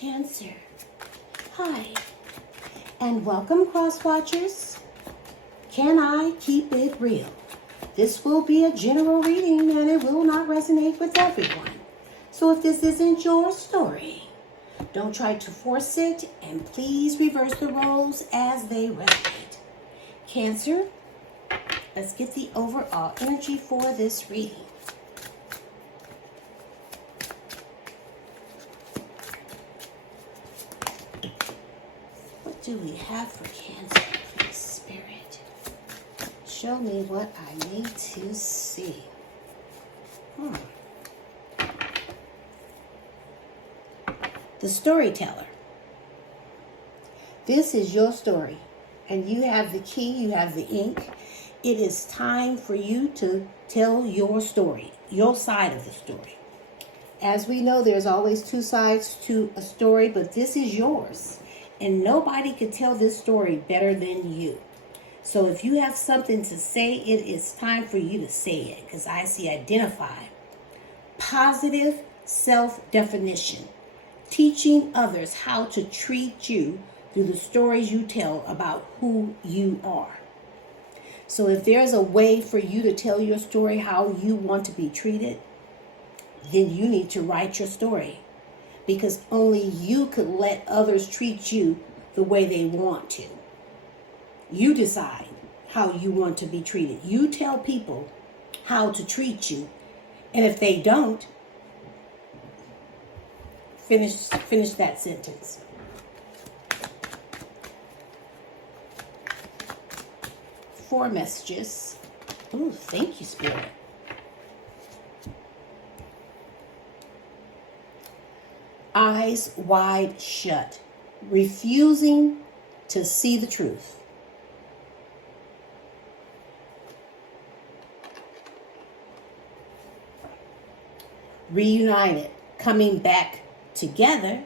Cancer. Hi, and welcome, Cross Watchers. Can I keep it real? This will be a general reading and it will not resonate with everyone. So if this isn't your story, don't try to force it, and please reverse the roles as they resonate. Cancer, let's get the overall energy for this reading. What do we have for Cancer, please, Spirit? Show me what I need to see. The storyteller. This is your story, and you have the key, you have the ink. It is time for you to tell your story, your side of the story. As we know, there's always two sides to a story, but this is yours, and nobody can tell this story better than you. So if you have something to say, it is time for you to say it, because I see identify. Positive self-definition. Teaching others how to treat you through the stories you tell about who you are. So if there's a way for you to tell your story how you want to be treated, then you need to write your story, because only you could let others treat you the way they want to. You decide how you want to be treated. You tell people how to treat you, and if they don't, finish that sentence. Four messages. Ooh, thank you, Spirit. Eyes wide shut, refusing to see the truth. Reunited, coming back together,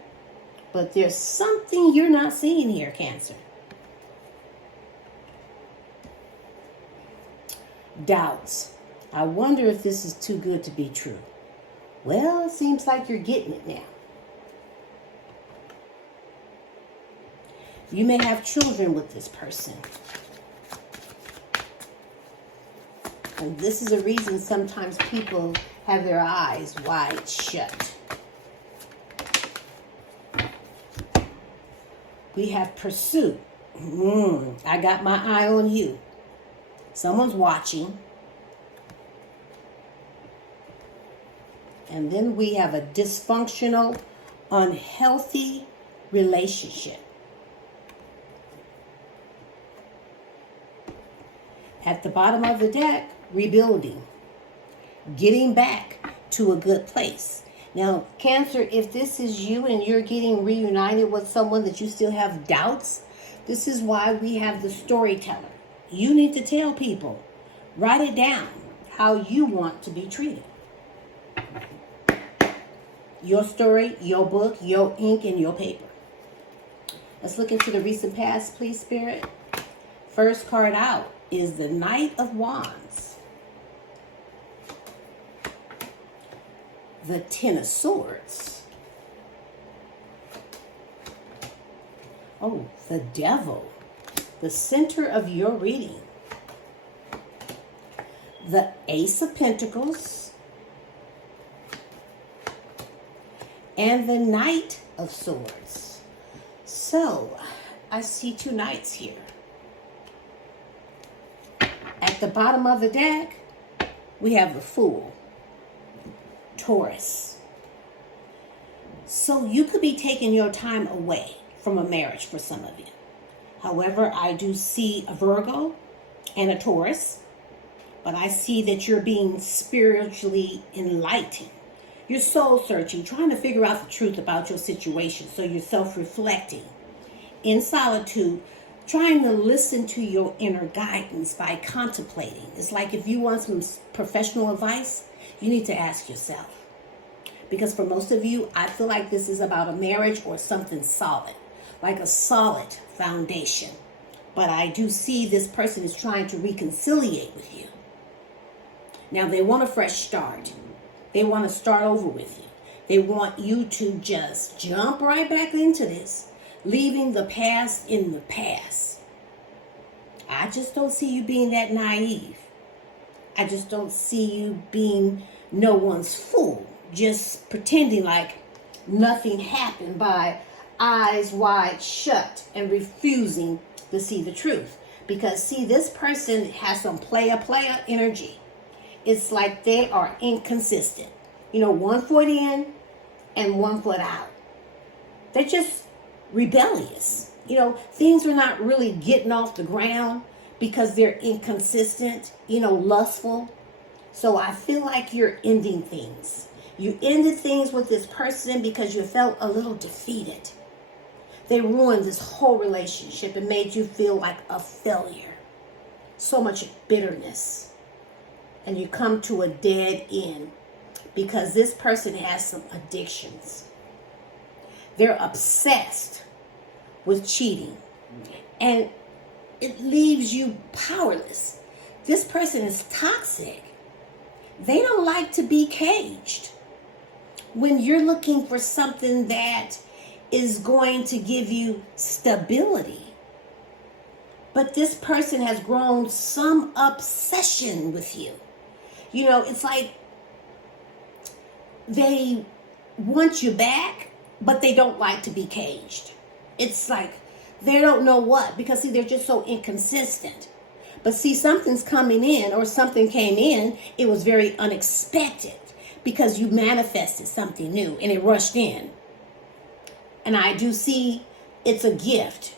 but there's something you're not seeing here, Cancer. Doubts. I wonder if this is too good to be true. Well, it seems like you're getting it now. You may have children with this person. And this is a reason sometimes people have their eyes wide shut. We have pursuit. I got my eye on you. Someone's watching. And then we have a dysfunctional, unhealthy relationship. At the bottom of the deck, rebuilding. Getting back to a good place. Now, Cancer, if this is you and you're getting reunited with someone that you still have doubts, this is why we have the storyteller. You need to tell people, write it down, how you want to be treated. Your story, your book, your ink, and your paper. Let's look into the recent past, please, Spirit. First card out is the Knight of Wands. The Ten of Swords. Oh, the Devil. The center of your reading. The Ace of Pentacles. And the Knight of Swords. So, I see two knights here. At the bottom of the deck, we have the Fool. Taurus. So you could be taking your time away from a marriage for some of you. However, I do see a Virgo and a Taurus, but I see that you're being spiritually enlightened. You're soul searching, trying to figure out the truth about your situation. So you're self-reflecting in solitude, trying to listen to your inner guidance by contemplating. It's like if you want some professional advice, you need to ask yourself. Because for most of you, I feel like this is about a marriage or something solid, like a solid foundation. But I do see this person is trying to reconciliate with you. Now, they want a fresh start. They want to start over with you. They want you to just jump right back into this, leaving the past in the past. I just don't see you being that naive. I just don't see you being no one's fool, just pretending like nothing happened by eyes wide shut and refusing to see the truth. Because see, this person has some player energy. It's like they are inconsistent. 1 foot in and 1 foot out. They're just rebellious. Things are not really getting off the ground because they're inconsistent, lustful. So I feel like you're ending things. You ended things with this person because you felt a little defeated. They ruined this whole relationship and made you feel like a failure. So much bitterness. And you come to a dead end because this person has some addictions. They're obsessed with cheating. And it leaves you powerless. This person is toxic. They don't like to be caged. When you're looking for something that is going to give you stability. But this person has grown some obsession with you. It's like they want you back, but they don't like to be caged. It's like they don't know what, because see, they're just so inconsistent. But see, something's coming in, or something came in, it was very unexpected because you manifested something new and it rushed in. And I do see it's a gift.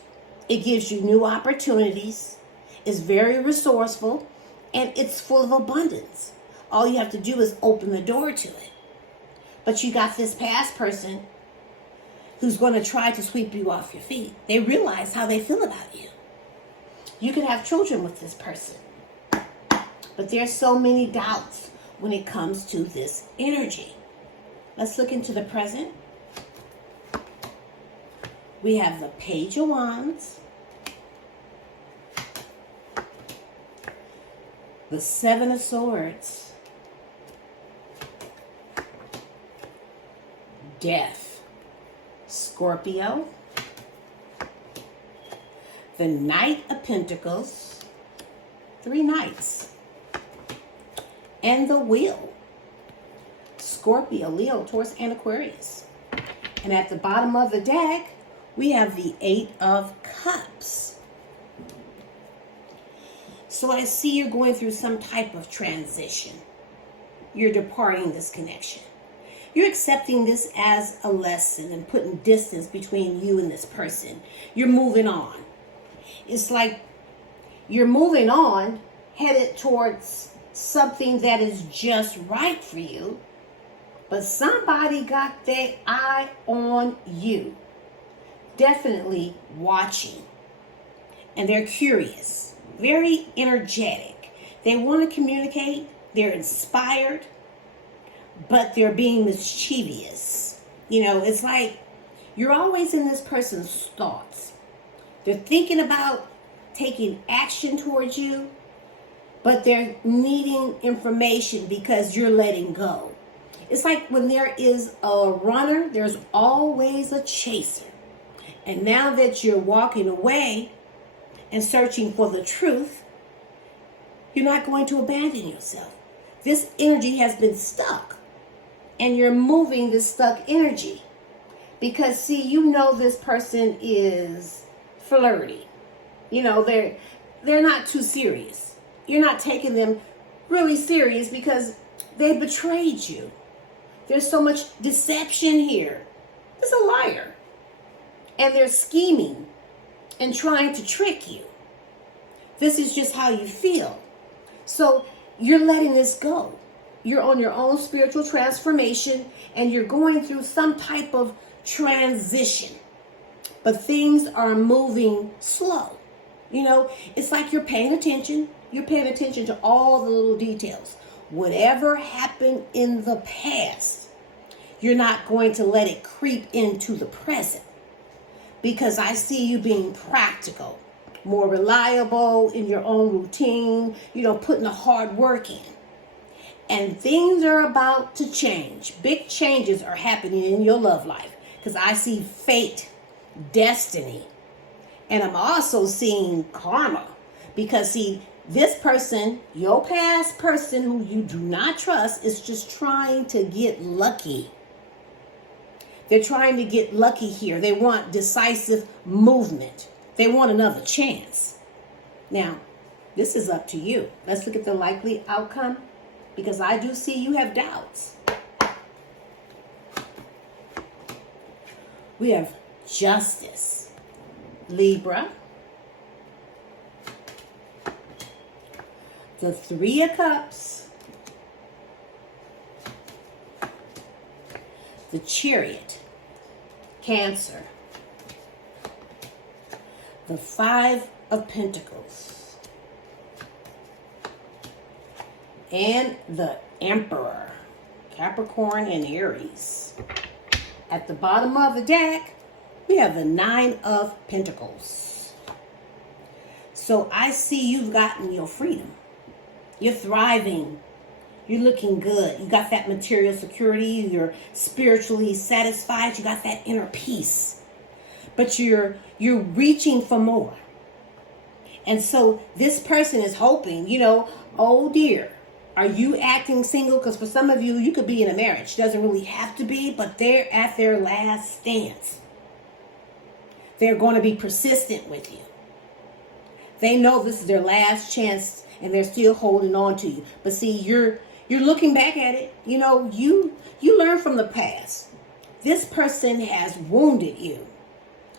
It gives you new opportunities. It's very resourceful and it's full of abundance. All you have to do is open the door to it. But you got this past person who's going to try to sweep you off your feet. They realize how they feel about you. You could have children with this person. But there's so many doubts when it comes to this energy. Let's look into the present. We have the Page of Wands, the Seven of Swords, Death, Scorpio, the Knight of Pentacles, 3 Knights, and the Wheel, Scorpio, Leo, Taurus, and Aquarius. And at the bottom of the deck, we have the 8 of Cups. So I see you're going through some type of transition. You're departing this connection. You're accepting this as a lesson and putting distance between you and this person. You're moving on. It's like you're moving on, headed towards something that is just right for you. But somebody got their eye on you. Definitely watching. And they're curious. Very energetic. They want to communicate. They're inspired. But they're being mischievous. It's like you're always in this person's thoughts. They're thinking about taking action towards you. But they're needing information because you're letting go. It's like when there is a runner, there's always a chaser. And now that you're walking away and searching for the truth, you're not going to abandon yourself. This energy has been stuck. And you're moving this stuck energy. Because, see, this person is flirty. They're not too serious. You're not taking them really serious because they betrayed you. There's so much deception here. It's a liar. And they're scheming and trying to trick you. This is just how you feel. So you're letting this go. You're on your own spiritual transformation and you're going through some type of transition. But things are moving slow. It's like you're paying attention. You're paying attention to all the little details. Whatever happened in the past, you're not going to let it creep into the present. Because I see you being practical, more reliable in your own routine, putting the hard work in. And things are about to change. Big changes are happening in your love life. Because I see fate, destiny. And I'm also seeing karma. Because see, this person, your past person who you do not trust, is just trying to get lucky. They're trying to get lucky here. They want decisive movement. They want another chance. Now, this is up to you. Let's look at the likely outcome, because I do see you have doubts. We have Justice, Libra, the Three of Cups, the Chariot, Cancer, the Five of Pentacles, and the Emperor, Capricorn and Aries. At the bottom of the deck, we have the Nine of Pentacles. So I see you've gotten your freedom. You're thriving. You're looking good. You got that material security. You're spiritually satisfied. You got that inner peace. But you're reaching for more. And so this person is hoping, oh dear, are you acting single? Because for some of you, you could be in a marriage. Doesn't really have to be, but they're at their last stance. They're going to be persistent with you. They know this is their last chance and they're still holding on to you. But see, you're looking back at it. You learn from the past. This person has wounded you.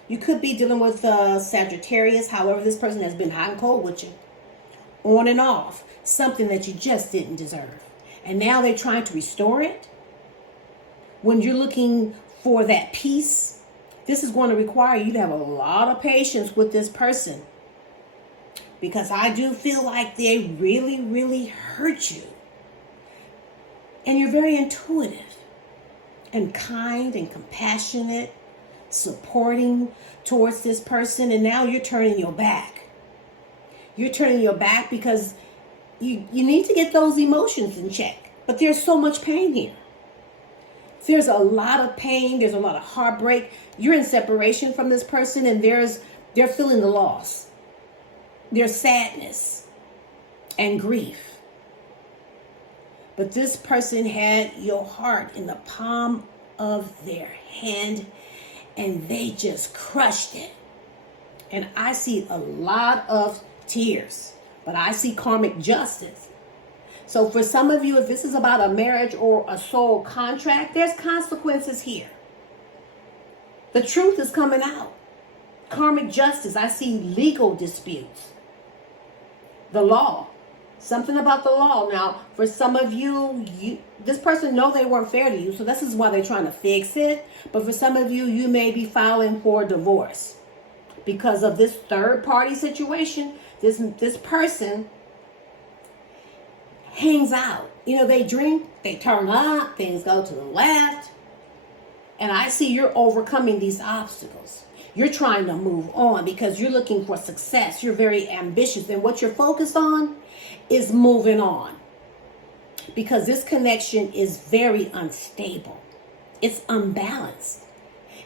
You could be dealing with Sagittarius. However, this person has been hot and cold with you. On and off. Something that you just didn't deserve. And now they're trying to restore it. When you're looking for that peace, this is going to require you to have a lot of patience with this person. Because I do feel like they really, really hurt you. And you're very intuitive and kind and compassionate, supporting towards this person. And now you're turning your back. You're turning your back because you need to get those emotions in check. But there's so much pain here. There's a lot of pain. There's a lot of heartbreak. You're in separation from this person and they're feeling the loss. There's sadness and grief. But this person had your heart in the palm of their hand and they just crushed it. And I see a lot of tears, but I see karmic justice. So for some of you, if this is about a marriage or a soul contract, there's consequences here. The truth is coming out. Karmic justice. I see legal disputes. The law. Something about the law. Now, for some of you, this person know they weren't fair to you, so this is why they're trying to fix it. But for some of you, you may be filing for divorce because of this third party situation. This person hangs out. They drink, they turn up, things go to the left. And I see you're overcoming these obstacles. You're trying to move on because you're looking for success. You're very ambitious. And what you're focused on is moving on. Because this connection is very unstable. It's unbalanced.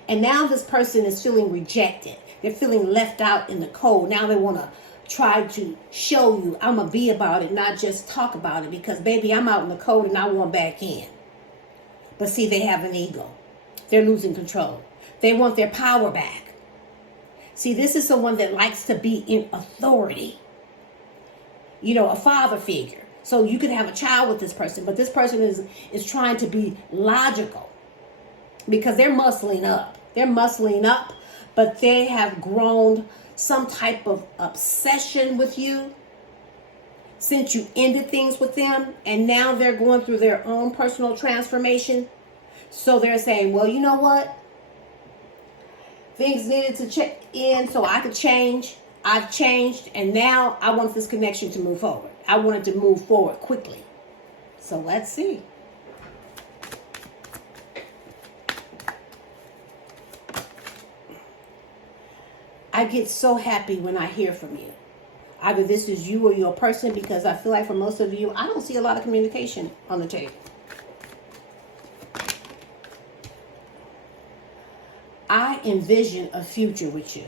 And now this person is feeling rejected. They're feeling left out in the cold. Now they want to try to show you, I'm going to be about it, not just talk about it. Because, baby, I'm out in the cold and I want back in. But see, they have an ego. They're losing control. They want their power back. See, this is someone that likes to be in authority. A father figure. So you could have a child with this person, but this person is trying to be logical because they're muscling up. They're muscling up, but they have grown some type of obsession with you since you ended things with them, and now they're going through their own personal transformation. So they're saying, well, you know what? Things needed to check in so I could change. I've changed, and now I want this connection to move forward. I want it to move forward quickly. So let's see. I get so happy when I hear from you. Either this is you or your person, because I feel like for most of you, I don't see a lot of communication on the table. I envision a future with you.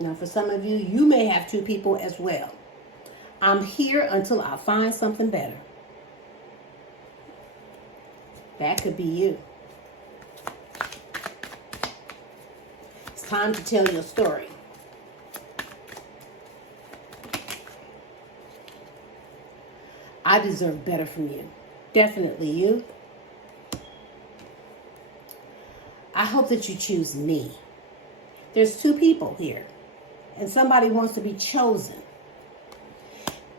Now, for some of you, you may have two people as well. I'm here until I find something better. That could be you. It's time to tell your story. I deserve better from you. Definitely you. I hope that you choose me. There's two people here, and somebody wants to be chosen.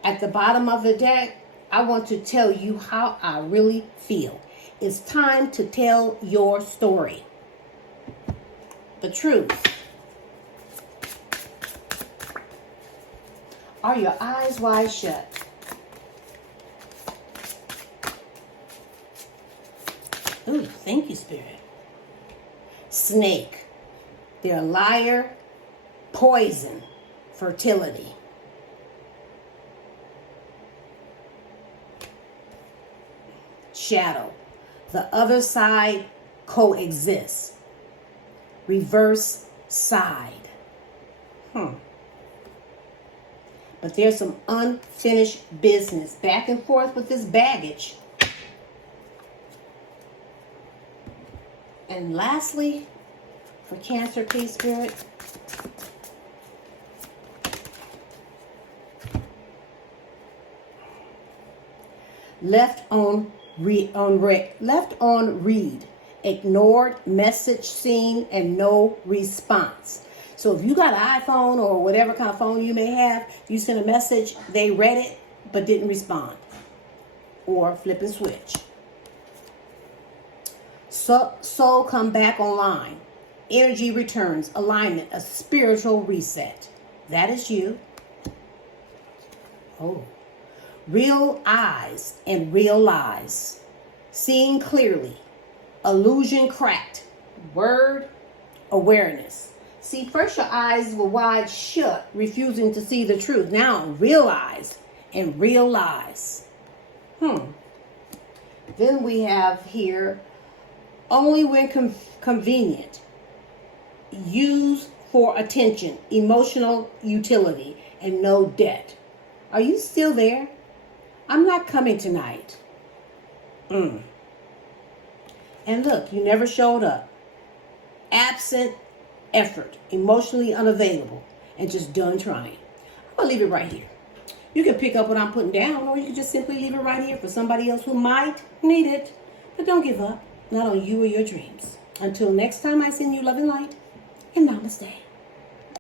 At the bottom of the deck, I want to tell you how I really feel. It's time to tell your story. The truth. Are your eyes wide shut? Ooh, thank you, Spirit. Snake. They're a liar, poison, fertility. Shadow. The other side coexists. Reverse side. But there's some unfinished business. Back and forth with this baggage. And lastly, for Cancer, please, Spirit. Left on read. Ignored, message seen, and no response. So if you got an iPhone or whatever kind of phone you may have, you send a message, they read it but didn't respond. Or flip and switch. Soul come back online. Energy returns. Alignment. A spiritual reset. That is you. Oh. Real eyes and real lies. Seeing clearly. Illusion cracked. Word. Awareness. See, first your eyes were wide shut, refusing to see the truth. Now realize and real lies. Then we have here, only when convenient. Use for attention, emotional utility, and no debt. Are you still there? I'm not coming tonight. And look, you never showed up. Absent effort, emotionally unavailable, and just done trying. I'm going to leave it right here. You can pick up what I'm putting down, or you can just simply leave it right here for somebody else who might need it. But don't give up, not on you or your dreams. Until next time, I send you love and light, and namaste.